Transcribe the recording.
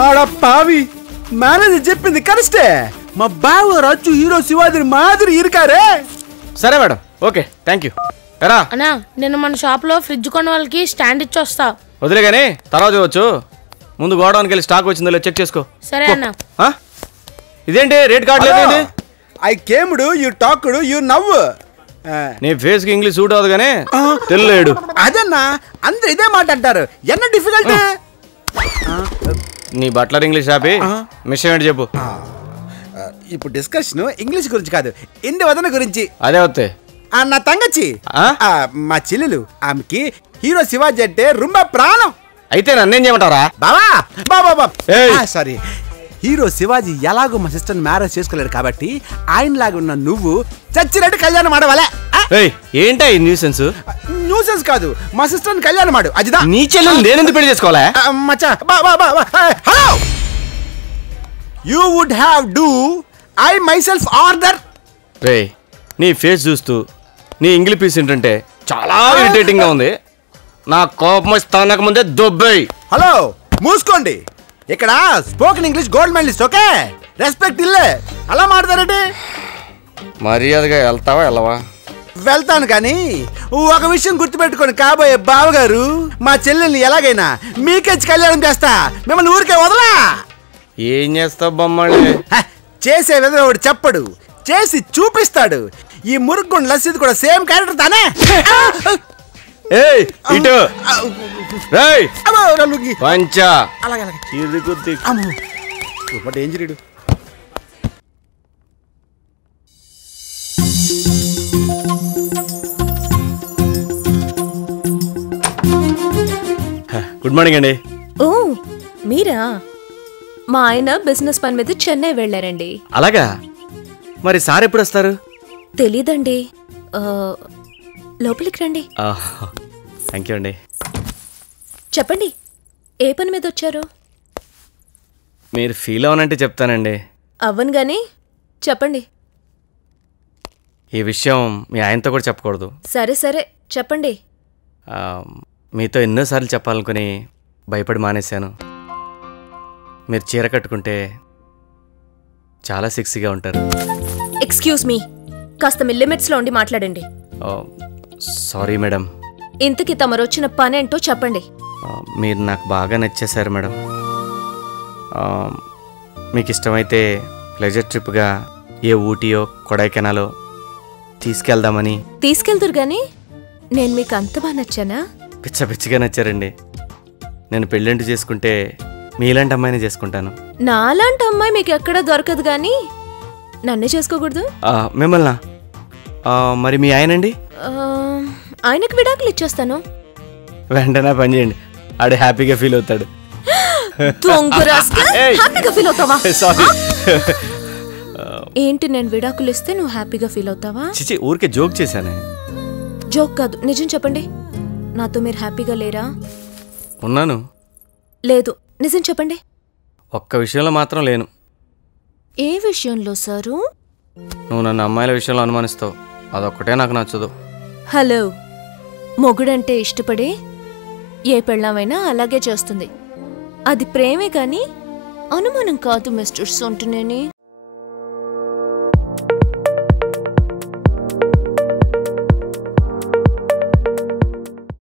ఆడ పావి మేనేజర్ చెప్పింది కరెస్టే. మా బావ రచ్చు హీరో శివాజీ మాదిరి ఇరుకారే. సరే మేడం, ఓకే, థ్యాంక్ యూ. ఎరా అన్నా, నేను మన షాప్ లో ఫ్రిడ్జ్ కొన్న వాళ్ళకి స్టాండ్ ఇచ్చి వస్తా. వదిలే గానీ తర్వాత ఇవ్వచ్చు. ముందు గోడౌన్కి వెళ్ళి స్టాక్ వచ్చిందో చెక్ చేసుకో. సరే అన్నా. ఇదేంటి రేట్ కార్డు లేదు? ఐ కేముడు యు టాకుడు యు నవ్వు. నీ ఫేస్ కి ఇంగ్లీష్ సూట్ అవదు కానీ తెల్లేడు. అదన్నా అందరు ఇదే మాట అంటారు. ఎన్న డిఫికల్ట్. నీ బట్లర్ ఇంగ్లీష్ ఆపి మిషన్ ఏంటి చెప్పు. ఇప్పుడు డిస్కషన్ ఇంగ్లీష్ గురించి కాదు, ఇండి వదన గురించి. అదే వస్తే నా తంగచ్చి మా చెల్లెలు, ఆమెకి హీరో శివాజీ అంటే రుంబ ప్రాణం. అయితే నన్నేం చేయమంటారా? బాబా బాబా సారీ, హీరో శివాజీ ఎలాగో మా సిస్టర్ మ్యారేజ్ చేసుకోలేడు కాబట్టి ఆయనలాగా ఉన్న నువ్వు చచ్చినట్టు కళ్యాణం ఆడవాలే. ఏంటా ఈ న్యూసెన్స్? న్యూసెన్స్ కాదు, మా సిస్టర్ కళ్యాణం ఆడు. అదిదా నీ చెల్లెలు నేనెందుకు పెళ్లి చేసుకోవాలా? మచ్చా hello, you would have do I myself order. రే, నీ ఫేస్ చూస్తూ నీ ఇంగ్లీష్ పీస్ ఏంటంటే చాలా ఇరిటేటింగ్ గా ఉంది. నా కోపం వస్తానక ముందే దొబ్బై. హలో, మూసుకోండి. ఇక్కడ spoken English gold medallist. Okay, respect ఇల్లే. అలా మాట్లాడారండి. మర్యాదగా వెళ్తావా వెళ్ళవా? వెళ్తాను, కానీ ఒక విషయం గుర్తుపెట్టుకోండి కాబోయే బావగారు, మా చెల్లెల్ని ఎలాగైనా మీకెచ్చి కళ్యాణం చేస్తా. మిమ్మల్ని ఊరికే వదలా. ఏం చేస్తావు బొమ్మళ్ళి? చేసే విధంగా ఒకటి చెప్పడు, చేసి చూపిస్తాడు. ఈ మురుగుండ్ లస్సీది కూడా సేమ్ క్యారెక్టర్ తానే. ఇటు పంచా అలాగే డేంజర్. గుడ్ మార్నింగ్ అండి. ఓ మీరా? మా ఆయన బిజినెస్ పని మీద చెన్నై వెళ్ళారండి. అలాగా? మరి సార్ ఎప్పుడు వస్తారు? తెలీదండి. లోపలికి రండి. థ్యాంక్ యూ అండి. చెప్పండి, ఏ పని మీద వచ్చారు? మీరు ఫీల్ అవనంటే చెప్తానండి. అవ్వను గానీ చెప్పండి. ఈ విషయం మీ ఆయనతో కూడా చెప్పకూడదు. సరే సరే చెప్పండి. మీతో ఎన్నోసార్లు చెప్పాలనుకుని భయపడి మానేశాను. మీరు చీర కట్టుకుంటే చాలా సెక్సీగా ఉంటారు. ఎక్స్క్యూజ్ మీ, కాస్త మీ లిమిట్స్లో ఉండి మాట్లాడండి. Sorry madam. ఇంతకీ తమరొచ్చిన పనేంటో చెప్పండి. మీరు నాకు బాగా నచ్చేశారు మేడం. మీకు ఇష్టమైతే ప్లెజర్ ట్రిప్గా ఏ ఊటీయో కొడైకెనాలో తీసుకెళ్దామని. తీసుకెళ్తురు గానీ నేను మీకు అంత బాగా నచ్చానా? పిచ్చ పిచ్చిగా నచ్చారండి. నేను పెళ్ళంటూ చేసుకుంటే మీలాంటి అమ్మాయిని చేసుకుంటాను. నాలాంటి అమ్మాయి మీకు ఎక్కడా దొరకదు గానీ నన్నే చేసుకోకూడదు? మిమ్మల్నా? మరి మీ ఆయనండి? ఆయనకు విడాకులు ఇచ్చేస్తాను. వెంటనే పని చేయండి, ఆడు హ్యాపీగా ఫీల్ అవుతాడు. ఏంటి, నేను విడాకులు ఇస్తే నువ్వు హ్యాపీగా ఫీల్ అవుతావా? చిచి, ఊరికే జోక్ చేశానే. జోక్ కాదు, నిజం చెప్పండి. నాతో మీరు హ్యాపీగా లేరా? ఉన్నాను. లేదు, నిజం చెప్పండి. ఒక్క విషయంలో మాత్రం లేను. ఏ విషయంలో సారు? నువ్వు నన్ను అమ్మాయిల విషయంలో అనుమానిస్తావు, అదొక్కటే నాకు నచ్చదు. హలో, మొగుడంటే ఇష్టపడి ఏ పెళ్ళామైనా అలాగే చేస్తుంది. అది ప్రేమే కానీ అనుమానం కాదు మిస్టర్ సొంటినేని.